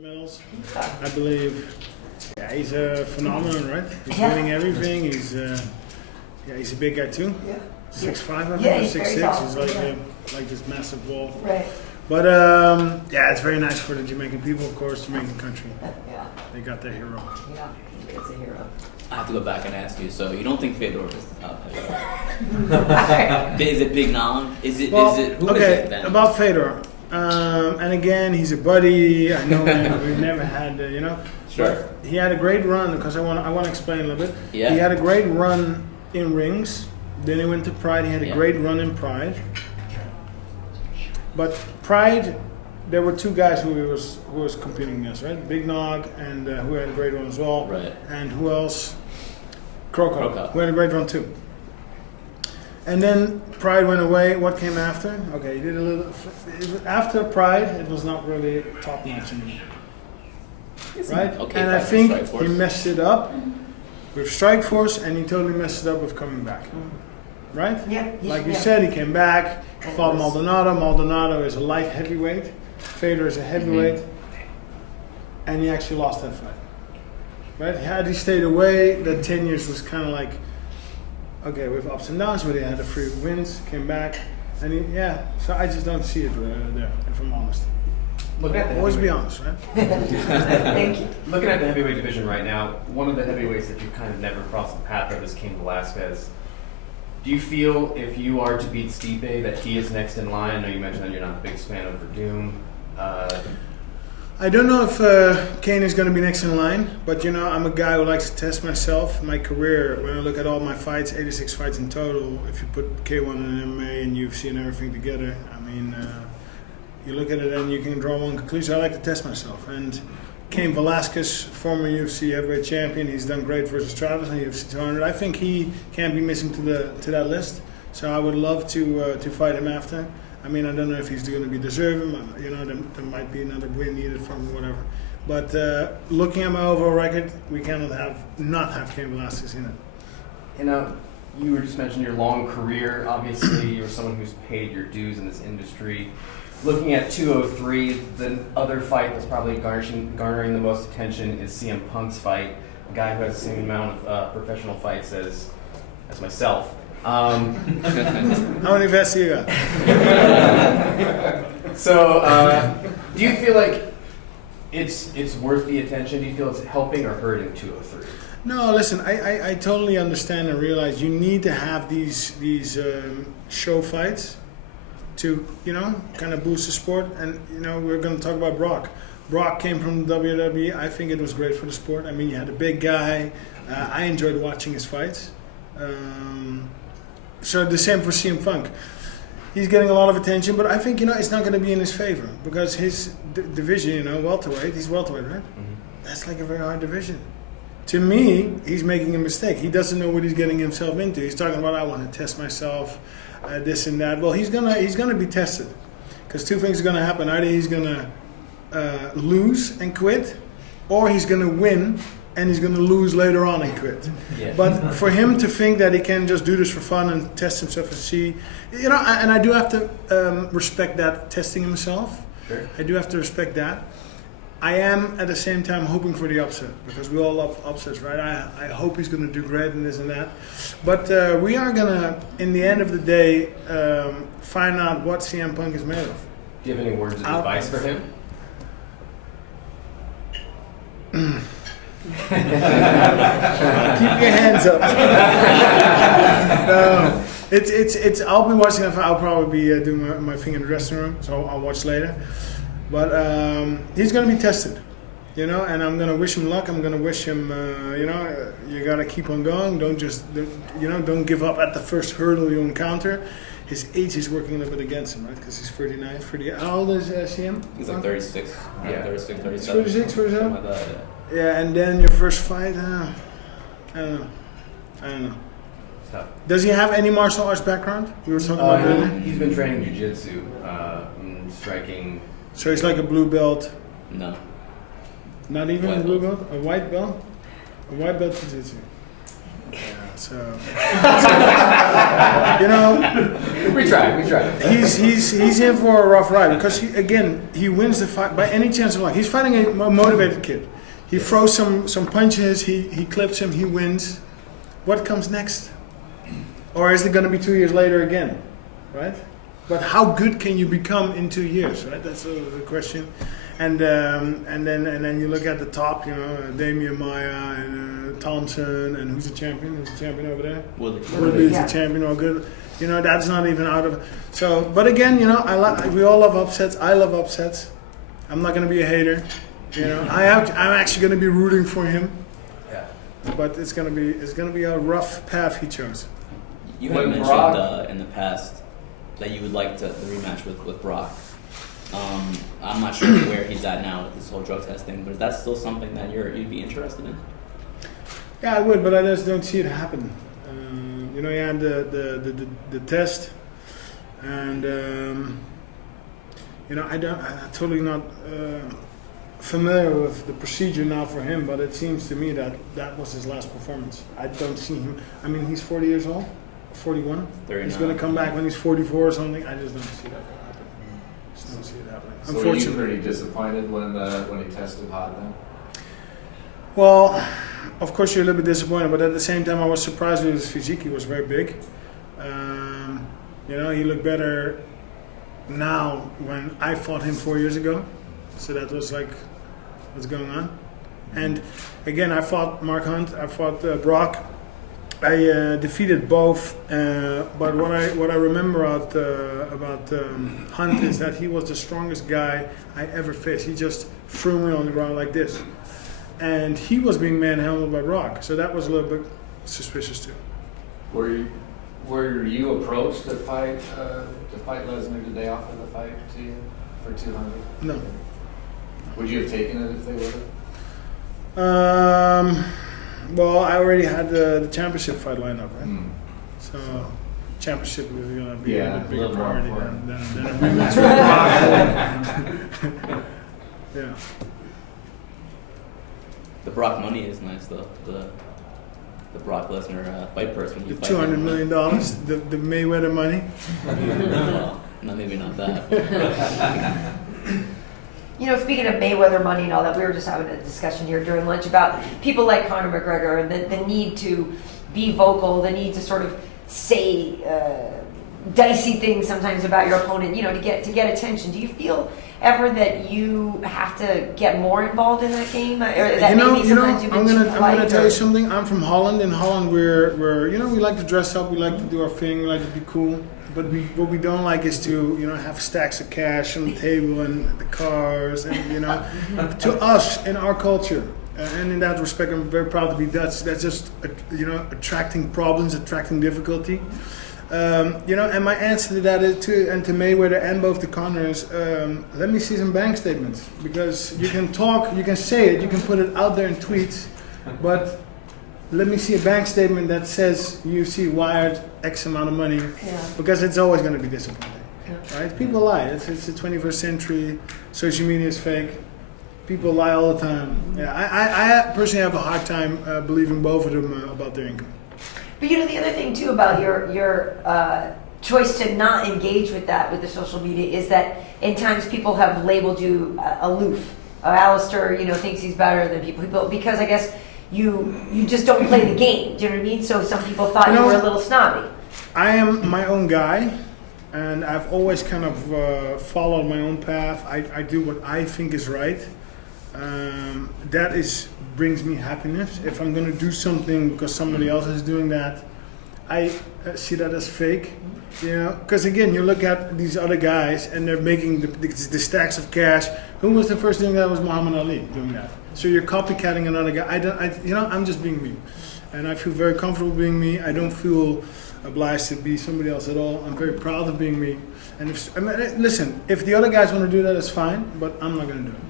medals, I believe. Yeah, he's a phenomenon, right? He's winning everything. He's a big guy too. Yeah. 6'5", I think, Yeah, or he's 6'6". very He's tall. like this massive wall. Right. But it's very nice for the Jamaican people, of course, Jamaican country. Yeah. They got their hero. Yeah. He is a hero. I have to go back and ask you. So you don't think Fedor is the top heavyweight? Is it Big Nom? Is it? Well, Who is okay, it then? about Fedor. And again, he's a buddy. I know him. We've never had, Sure. But he had a great run, because I want to explain a little bit. Yeah. He had a great run in rings. Then he went to Pride. He had a Yeah. great run in Pride. But Pride, there were two guys who was competing against, right? Big Nog, and who had a great run as well. Right. And who else? Croco, Croco. who had a great run too. And then Pride went away. What came after? Okay, he did a little. After Pride, it was not really top notch anymore, right? Okay, and I fight for think Strikeforce. he messed it up with Strikeforce, and he totally messed it up with coming back, right? Yeah. Like you said, he came back, fought Maldonado. Maldonado is a light heavyweight. Fedor is a heavyweight, and he actually lost that fight. Right? Had he stayed away, that 10 years was kind of like, okay, with ups and downs, but he had a few wins, came back, and so I just don't see it there, if I'm honest. Looking at the Always be heavyweight- honest, right? Thank you. Looking at the heavyweight division right now, one of the heavyweights that you've kind of never crossed the path of is Cain Velasquez. Do you feel if you are to beat Stipe that he is next in line? I know you mentioned that you're not the biggest fan of Werdum. I don't know if Kane is going to be next in line, but I'm a guy who likes to test myself. My career, when I look at all my fights, 86 fights in total, if you put K1 and MMA and UFC and everything together, I mean, you look at it and you can draw one conclusion. I like to test myself. And Cain Velasquez, former UFC heavyweight champion, he's done great versus Travis on UFC 200. I think he can't be missing to that list. So I would love to fight him after. I mean, I don't know if he's going to be deserving. There might be another win needed from whatever. But looking at my overall record, we cannot not have Cain Velasquez in it. You were just mentioning your long career. Obviously, you're someone who's paid your dues in this industry. Looking at 203, the other fight that's probably garnering the most attention is CM Punk's fight, a guy who has the same amount of professional fights as myself. How many vests you got? So, do you feel like it's worth the attention? Do you feel it's helping or hurting 203? No, listen, I totally understand and realize you need to have these show fights to, kind of boost the sport. And, we're going to talk about Brock. Brock came from WWE. I think it was great for the sport. I mean, you had a big guy. I enjoyed watching his fights. So the same for CM Punk. He's getting a lot of attention, but I think, it's not going to be in his favor because his division, welterweight, he's welterweight, right? Mm-hmm. That's like a very hard division. To me, he's making a mistake. He doesn't know what he's getting himself into. He's talking about, I want to test myself, this and that. Well, he's gonna be tested because two things are going to happen. Either he's going to lose and quit, or he's going to win and he's going to lose later on and quit. Yeah. But for him to think that he can just do this for fun and test himself and see, and I do have to respect that, testing himself. Sure. I do have to respect that. I am at the same time hoping for the upset because we all love upsets, right? I hope he's going to do great and this and that. But we are going to, in the end of the day, find out what CM Punk is made of. Do you have any words of advice for him? Keep your hands up. No, it's. I'll be watching. I'll probably be doing my thing in the dressing room, so I'll watch later. But he's going to be tested, and I'm going to wish him luck. I'm going to wish him, you got to keep on going. Don't don't give up at the first hurdle you encounter. His age is working a little bit against him, right? Because he's 39, 38. How old is CM? He's like 36. Yeah. 36, 37. 36, 37? Something like that, yeah. Yeah, and then your first fight, I don't know. Tough. Does he have any martial arts background? We were talking about earlier. He's been training jiu-jitsu, and striking. So he's like a blue belt. No. Not even White a blue belt. belt? A white belt? A white belt jiu-jitsu. Yeah. So, you know, We tried. he's in for a rough ride because he wins the fight by any chance of luck. He's fighting a motivated kid. He throws some punches. He clips him. He wins. What comes next? Or is it going to be 2 years later again, right? But how good can you become in 2 years, right? That's the question. And then you look at the top, you know, Damian Maia and Thompson, and who's the champion? Who's the champion over there? Woodley's the champion. Or good, you know, that's not even out of. So, but again, you know, we all love upsets. I love upsets. I'm not going to be a hater. You know, I'm actually going to be rooting for him. Yeah. But it's going to be a rough path he chose. You had mentioned in the past that you would like the rematch with Brock. I'm not sure where he's at now with this whole drug testing, but is that still something that you'd be interested in? Yeah, I would, but I just don't see it happen. You know, you had the test, and you know, I'm totally not familiar with the procedure now for him, but it seems to me that was his last performance. I don't see him. I mean, he's 40 years old, 41. 39. He's going to come back when he's 44 or something. I just don't see that happen. Just don't see it happening. So were you pretty disappointed when he tested hot then? Well, of course you're a little bit disappointed, but at the same time I was surprised with his physique. He was very big. You know, he looked better now when I fought him 4 years ago. So that was like, what's going on? And again, I fought Mark Hunt, I fought Brock. I defeated both, but what I remember about Hunt is that he was the strongest guy I ever faced. He just threw me on the ground like this, and he was being manhandled by Brock. So that was a little bit suspicious too. Were you approached to fight Lesnar? Did they offer the fight to you for 200? No. Would you have taken it if they would have? Well, I already had the championship fight lined up, right? Mm. So championship was going to be Yeah, a bigger a little more priority important. than a rematch with Brock. Yeah. The Brock money is nice though. The Brock Lesnar fight purse when you The fight $200 him. million, the Mayweather money. Well, no, maybe not that. You know, speaking of Mayweather money and all that, we were just having a discussion here during lunch about people like Conor McGregor and the need to be vocal, the need to sort of say dicey things sometimes about your opponent, you know, to get attention. Do you feel ever that you have to get more involved in that game, or that I'm gonna tell you something. I'm from Holland. In Holland, we're you know, we like to dress up, we like to do our thing, we like to be cool. But what we don't like is to, you know, have stacks of cash on the table and the cars, and you know, to us in our culture, and in that respect, I'm very proud to be Dutch. That's just, you know, attracting problems, attracting difficulty. You know, and my answer to that is to Mayweather and both the Conors, let me see some bank statements, because you can talk, you can say it, you can put it out there in tweets, but let me see a bank statement that says UFC wired X amount of money, because it's always going to be disappointing, right? People lie. It's the 21st century. Social media is fake. People lie all the time. Yeah, I personally have a hard time believing both of them about their income. But you know, the other thing too about your choice to not engage with the social media is that in times people have labeled you aloof. Alistair, you know, thinks he's better than people because I guess you just don't play the game. Do you know what I mean? So some people thought you were a little snobby. I am my own guy, and I've always kind of followed my own path. I do what I think is right. That brings me happiness. If I'm going to do something because somebody else is doing that, I see that as fake. You know, because again, you look at these other guys and they're making the stacks of cash. Who was the first doing that? Was Muhammad Ali doing that. So you're copycatting another guy. You know, I'm just being me, and I feel very comfortable being me. I don't feel obliged to be somebody else at all. I'm very proud of being me. And listen, if the other guys want to do that, it's fine, but I'm not going to do it.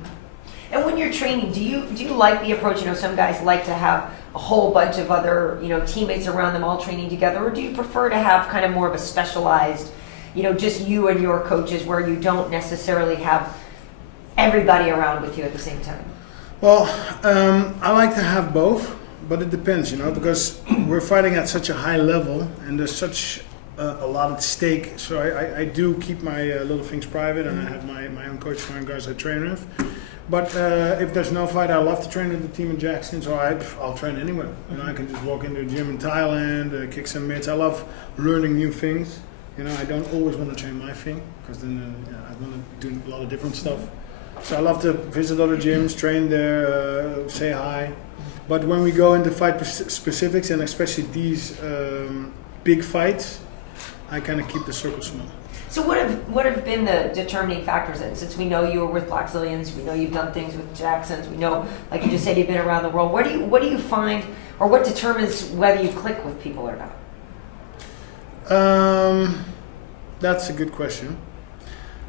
And when you're training, do you like the approach? You know, some guys like to have a whole bunch of other, you know, teammates around them all training together, or do you prefer to have kind of more of a specialized, you know, just you and your coaches where you don't necessarily have everybody around with you at the same time? Well, I like to have both, but it depends, because we're fighting at such a high level and there's such a lot at stake. So I do keep my little things private, and I have my own coach and guys I train with. But if there's no fight, I love to train with the team in Jackson, so I'll train anywhere. I can just walk into a gym in Thailand, kick some mitts. I love learning new things. I don't always want to train my thing, because then I want to do a lot of different stuff. So I love to visit other gyms, train there, say hi. But when we go into fight specifics, and especially these big fights, I kind of keep the circle small. So what have been the determining factors then? Since we know you were with Black Zillions, we know you've done things with Jacksons, we know, like you just said, you've been around the world. What do you find, or what determines whether you click with people or not? That's a good question.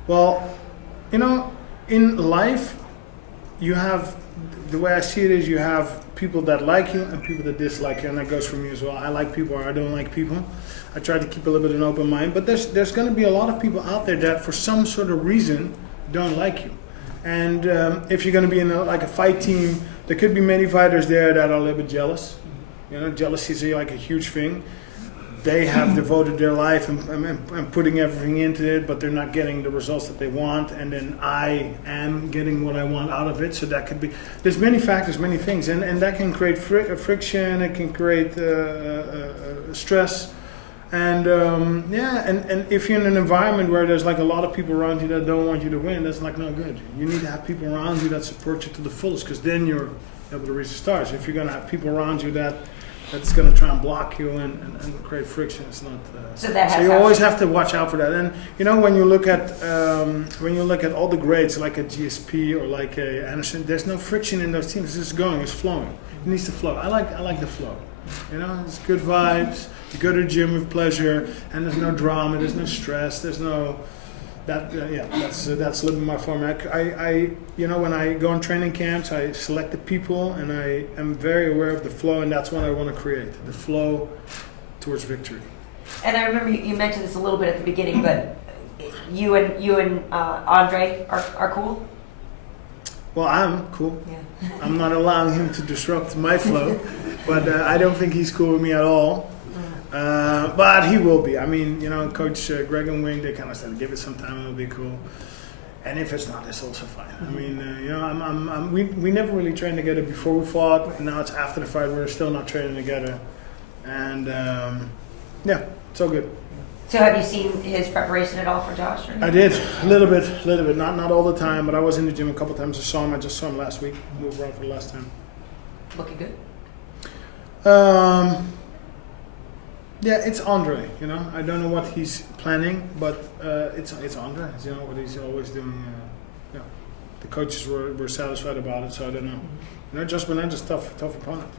Well, in life, you have, the way I see it is, you have people that like you and people that dislike you, and that goes for me as well. I like people or I don't like people. I try to keep a little bit of an open mind, but there's going to be a lot of people out there that for some sort of reason don't like you. And if you're going to be in a fight team, there could be many fighters there that are a little bit jealous. Jealousy is like a huge thing. They have devoted their life and putting everything into it, but they're not getting the results that they want, and then I am getting what I want out of it. So that could be, there's many factors, many things, and that can create friction, it can create stress. And and if you're in an environment where there's like a lot of people around you that don't want you to win, that's like no good. You need to have people around you that support you to the fullest, because then you're able to reach the stars. If you're going to have people around you that's going to try and block you and create friction, it's not. So you always have to watch out for that. And when you look at all the grades, like a GSP or like a Anderson, there's no friction in those teams. It's just going, it's flowing. It needs to flow. I like the flow. It's good vibes. You go to the gym with pleasure, and there's no drama, there's no stress, there's no that's a little bit my format. I when I go on training camps, I select the people, and I am very aware of the flow, and that's what I want to create, the flow towards victory. And I remember you mentioned this a little bit at the beginning, but you and Andrei are cool? Well, I'm cool. Yeah. I'm not allowing him to disrupt my flow, but I don't think he's cool with me at all. But he will be. I mean, Coach Greg and Wing, they kind of said, give it some time, it'll be cool. And if it's not, it's also fine. I mean, we never really trained together before we fought. And now it's after the fight, we're still not training together. And it's all good. So have you seen his preparation at all for Josh? I did, a little bit. Not all the time, but I was in the gym a couple times. I just saw him last week. Moved around for the last time. Looking good? Yeah, it's Andrei. I don't know what he's planning, but it's Andrei. What he's always doing. The coaches were satisfied about it, so I don't know. Just tough opponent,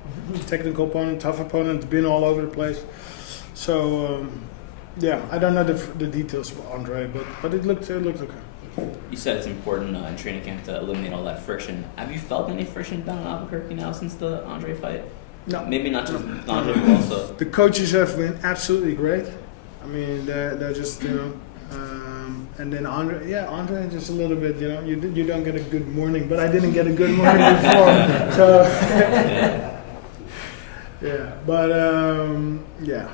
technical opponent, tough opponent, been all over the place. So I don't know the details of Andrei, but it looked okay. You said it's important in training camp to eliminate all that friction. Have you felt any friction down in Albuquerque now since the Andrei fight? No. Maybe not just Andrei, but also. The coaches have been absolutely great. I mean, they're just, and then Andrei just a little bit, you don't get a good morning, but I didn't get a good morning before. So, yeah.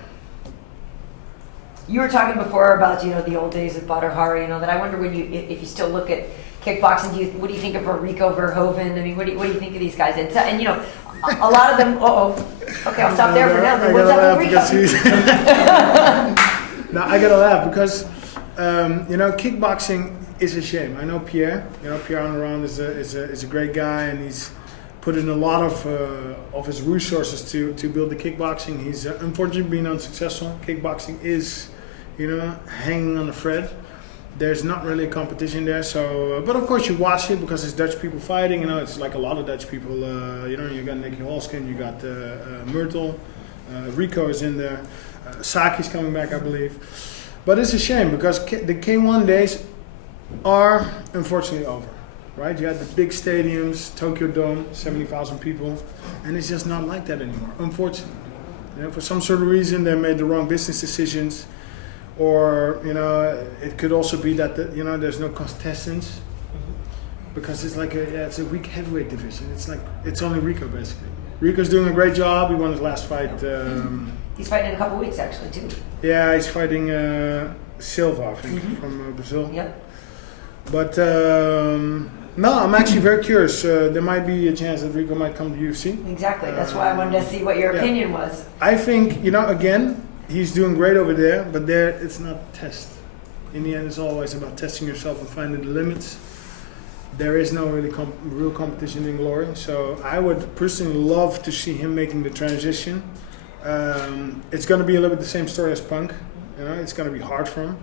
You were talking before about the old days of Badr Hari, that I wonder if you still look at kickboxing, what do you think of Rico, Verhoeven? I mean, what do you think of these guys? And a lot of them. Okay, I'll stop there for now. What's up with Rico? No, I gotta laugh because kickboxing is a shame. I know Pierre. Pierre on the round is a great guy, and he's put in a lot of his resources to build the kickboxing. He's unfortunately been unsuccessful. Kickboxing is, hanging on a thread. There's not really a competition there, so but of course you watch it because it's Dutch people fighting. It's like a lot of Dutch people. You got Nicky Holskin, you got Myrtle, Rico is in there, Saki's coming back, I believe. But it's a shame because the K1 days are unfortunately over. Right? You had the big stadiums, Tokyo Dome, 70,000 people, and it's just not like that anymore, unfortunately. For some sort of reason, they made the wrong business decisions, or it could also be that there's no contestants because it's like it's a weak heavyweight division. It's only Rico basically. Rico's doing a great job. He won his last fight. He's fighting in a couple weeks, actually, too. Yeah, he's fighting Silva, I think, from Brazil. Yep. But no, I'm actually very curious. There might be a chance that Rico might come to UFC. Exactly. That's why I wanted to see what your opinion was. I think, again, he's doing great over there, but there it's not a test. In the end, it's always about testing yourself and finding the limits. There is no really real competition in glory. So I would personally love to see him making the transition. It's going to be a little bit the same story as Punk. It's going to be hard for him.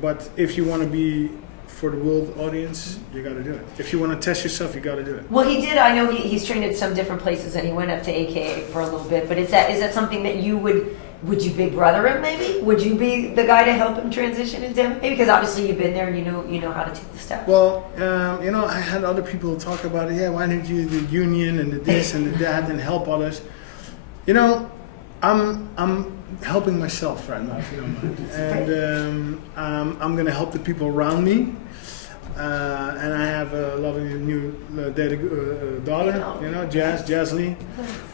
But if you want to be for the world audience, you got to do it. If you want to test yourself, you got to do it. Well, he did. I know he's trained at some different places, and he went up to AKA for a little bit. But is that something that you would you big brother him maybe? Would you be the guy to help him transition into MMA? Because obviously you've been there and you know how to take the steps. Well, I had other people talk about it. Yeah, why didn't you do the union and the this and the that and help others? I'm helping myself right now, if you don't mind. And I'm going to help the people around me. And I have a lovely new daughter, Jazz Lee.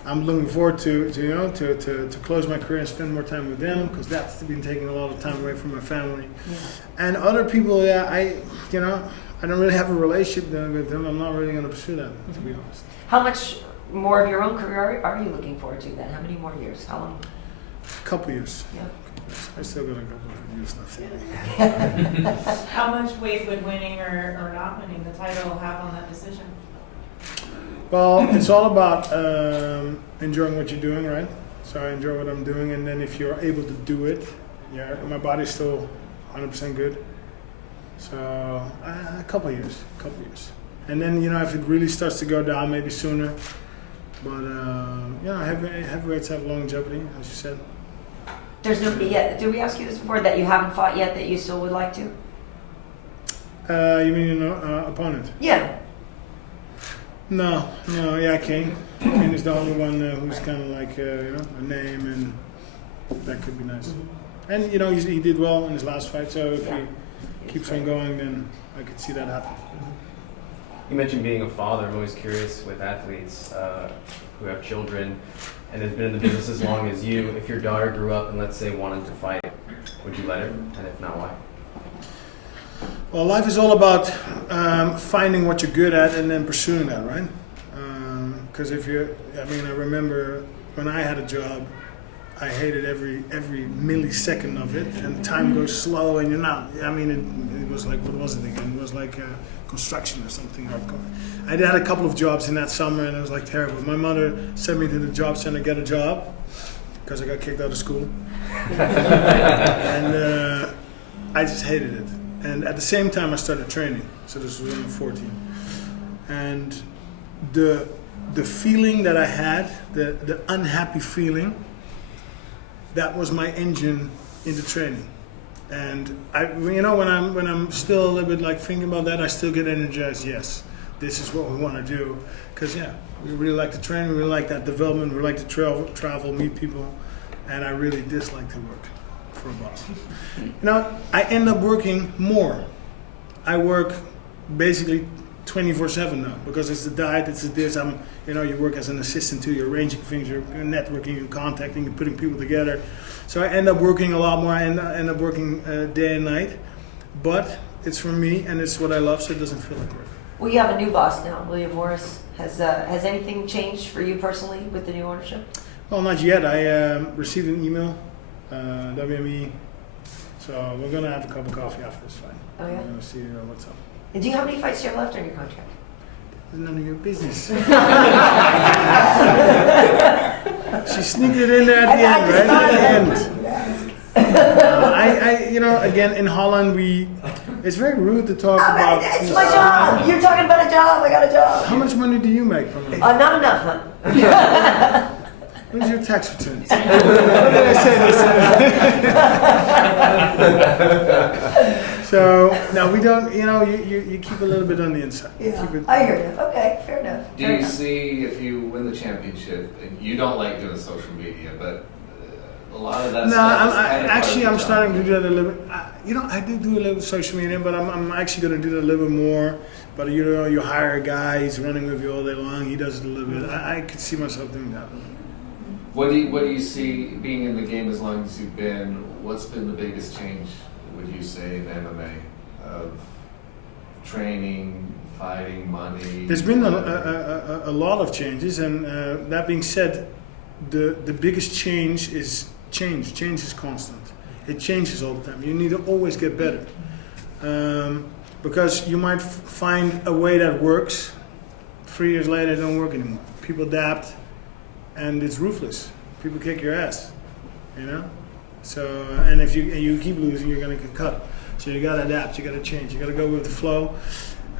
I'm looking forward to close my career and spend more time with them, because that's been taking a lot of time away from my family. Yeah. And other people, I don't really have a relationship with them. I'm not really going to pursue that, to be honest. How much more of your own career are you looking forward to then? How many more years? How long? A couple years. Yeah. I still got a couple of years left. How much weight would winning or not winning the title have on that decision? Well, it's all about enjoying what you're doing, right? So I enjoy what I'm doing, and then if you're able to do it, my body's still 100% good. So a couple of years. And then, if it really starts to go down, maybe sooner. But, heavyweights have longevity, as you said. There's nobody yet. Did we ask you this before, that you haven't fought yet that you still would like to? You mean an opponent? Yeah. No, Kane. Kane is the only one who's kind of like, a name, and that could be nice. Mm-hmm. And, he did well in his last fight, so if he keeps on going, then I could see that happen. You mentioned being a father. I'm always curious with athletes who have children and has been in the business as long as you. If your daughter grew up and, let's say, wanted to fight, would you let her? And if not, why? Well, life is all about finding what you're good at and then pursuing that, right? Because I remember when I had a job, I hated every millisecond of it, and time goes slow, and you're not. It was like, what was it again? It was like construction or something. I had a couple of jobs in that summer, and it was like terrible. My mother sent me to the job center to get a job because I got kicked out of school, and I just hated it. And at the same time, I started training. So this was when I was 14, and the feeling that I had, the unhappy feeling, that was my engine into training. And when I'm still a little bit like thinking about that, I still get energized. Yes, this is what we want to do. Because we really like to train, we really like that development, we like to travel, meet people, and I really dislike to work for a boss. I end up working more. I work basically 24/7 now, because it's the diet, it's the this. You work as an assistant too. You're arranging things, you're networking, you're contacting, you're putting people together. So I end up working a lot more. I end up working day and night, but it's for me and it's what I love, so it doesn't feel like work. Well, you have a new boss now, William Morris. Has anything changed for you personally with the new ownership? Well, not yet. I received an email, WME. So we're gonna have a cup of coffee after this fight. Oh yeah. We're gonna see what's up. And do you have any fights you have left on your contract? It's none of your business. She sneaked it in there at the end, right? At the end. Again, in Holland, it's very rude to talk about. It's my job. You're talking about a job. I got a job. How much money do you make from it? Not enough, huh? Where's your tax returns? What did I say? So, no, we don't, you keep a little bit on the inside. Yeah, I hear you. Okay, fair enough. Do you see, if you win the championship, and you don't like doing social media, but a lot of that No, stuff is I'm kind of part actually of I'm the starting to job. do that a little bit. I do a little social media, but I'm actually going to do that a little bit more. But you hire a guy, he's running with you all day long. He does it a little bit. I could see myself doing that. What do you see being in the game as long as you've been? What's been the biggest change, would you say, in MMA of training, fighting, money? There's been a lot of changes, and that being said, the biggest change is change. Change is constant. It changes all the time. You need to always get better, because you might find a way that works. 3 years later, it don't work anymore. People adapt, and it's ruthless. People kick your ass, you know. So, and if you keep losing, you're gonna get cut. So you gotta adapt. You gotta change. You gotta go with the flow,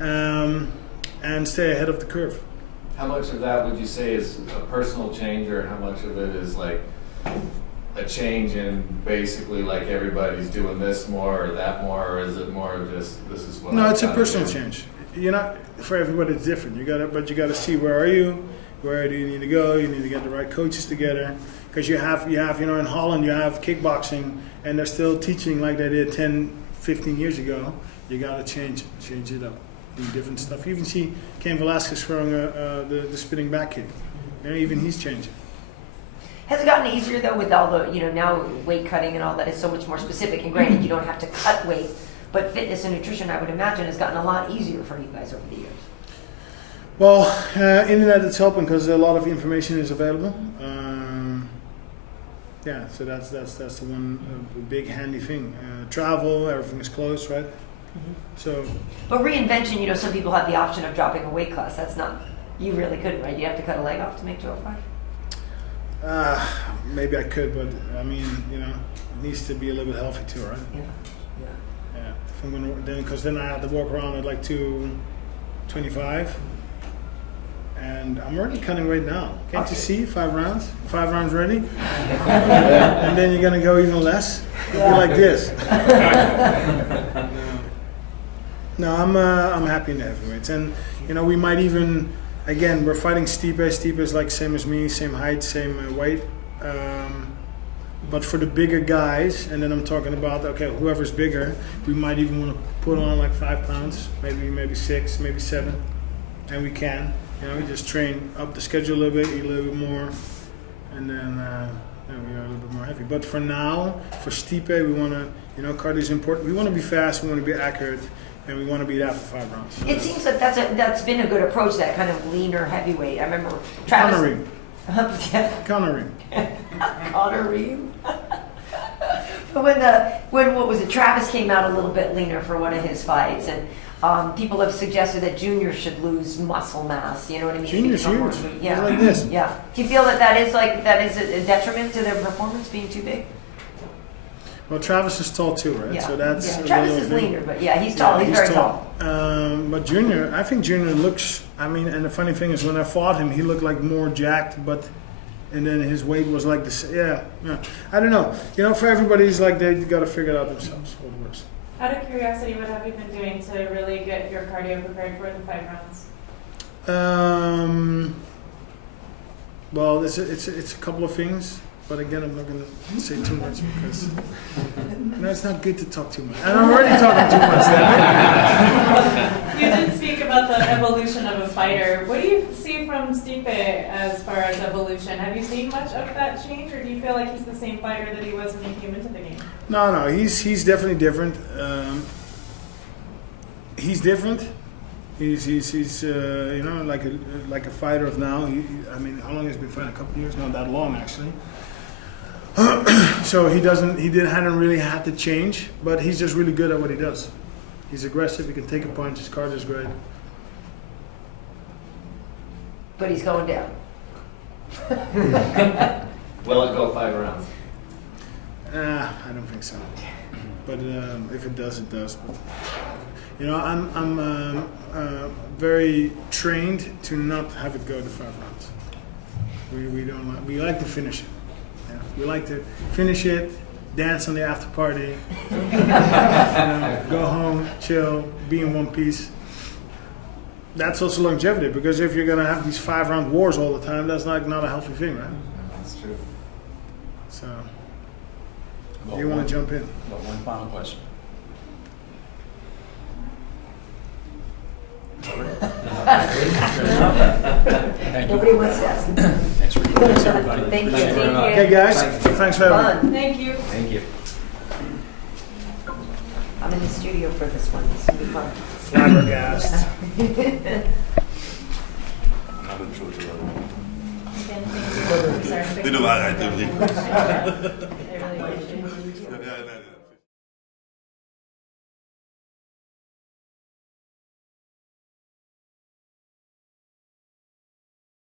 and stay ahead of the curve. How much of that would you say is a personal change, or how much of it is like a change in basically like everybody's doing this more or that more, or is it more of just this is what? No, I've it's a gotta personal do? change. You're not, for everybody it's different. You gotta see where are you, where do you need to go. You need to get the right coaches together, because you have in Holland you have kickboxing, and they're still teaching like they did 10, 15 years ago. You gotta change it up, do different stuff. You even see Cain Velasquez throwing the spinning back kick. Even he's changing. Has it gotten easier though with all the, now weight cutting and all that is so much more specific, and granted you don't have to cut weight, but fitness and nutrition I would imagine has gotten a lot easier for you guys over the years. Well, internet is helping because a lot of information is available. So that's the one big handy thing. Travel, everything is close, right? So. But reinvention, some people have the option of dropping a weight class. That's not, you really couldn't, right? You have to cut a leg off to make 205? Maybe I could, but I mean, it needs to be a little bit healthy too, right? Yeah. Yeah. If I'm gonna, because then I have to walk around at like 225, and I'm already cutting weight now. Can't you see? 5 rounds, 5 rounds ready, and then you're gonna go even less. It'll be like this. No, I'm happy in the heavyweights, and we might even. Again, we're fighting Stipe. Stipe is like same as me, same height, same weight. But for the bigger guys, and then I'm talking about whoever's bigger, we might even want to put on like 5 pounds, maybe 6, maybe 7, and we can. We just train up the schedule a little bit, eat a little bit more, and then we are a little bit more heavy. But for now, for Stipe, we want to, cardio is important. We want to be fast, we want to be accurate. And we want to be that for 5 rounds. It seems like that's been a good approach, that kind of leaner heavyweight. I remember Travis. Conor. Conor. But when what was it? Travis came out a little bit leaner for one of his fights, and people have suggested that Junior should lose muscle mass. You know what I mean? Junior's huge. Yeah. He's like this. Yeah. Do you feel that is a detriment to their performance being too big? Well, Travis is tall too, right? Yeah. So that's Travis is leaner, but he's tall. He's very tall. But Junior, I think Junior looks. And the funny thing is, when I fought him, he looked like more jacked, and then his weight was like this. Yeah. I don't know. For everybody, it's like they got to figure it out themselves what works. Out of curiosity, what have you been doing to really get your cardio prepared for the 5 rounds? Well, it's a couple of things. But again, I'm not going to say too much because it's not good to talk too much. And I'm already talking too much. You did speak about the evolution of a fighter. What do you see from Stipe as far as evolution? Have you seen much of that change, or do you feel like he's the same fighter that he was when he came into the game? No, he's definitely different. He's different. He's like a fighter of now. How long has he been fighting? A couple of years? Not that long actually. So hadn't really had to change, but he's just really good at what he does. He's aggressive, he can take a punch, his cardio is great. But he's going down. Will it go 5 rounds? I don't think so. But if it does, it does. But, I'm very trained to not have it go to 5 rounds. We like to finish it. Yeah. We like to finish it, dance on the after party, go home, chill, be in one piece. That's also longevity, because if you're gonna have these 5 round wars all the time, that's not a healthy thing, right? That's true. So Do you want to jump in? One final question. Thank you. Nobody wants to ask. Thanks, Rico. Thanks, everybody. Thank you. Thank you very much. Okay, guys. Thanks for having me. Fun. Thank you. Thank you. I'm in the studio for this one. This will be fun. Flabbergasted. Another trilogy. Again, thank you. Sorry. Die Wahrheit, Rico. I really appreciate it. Ja, nein.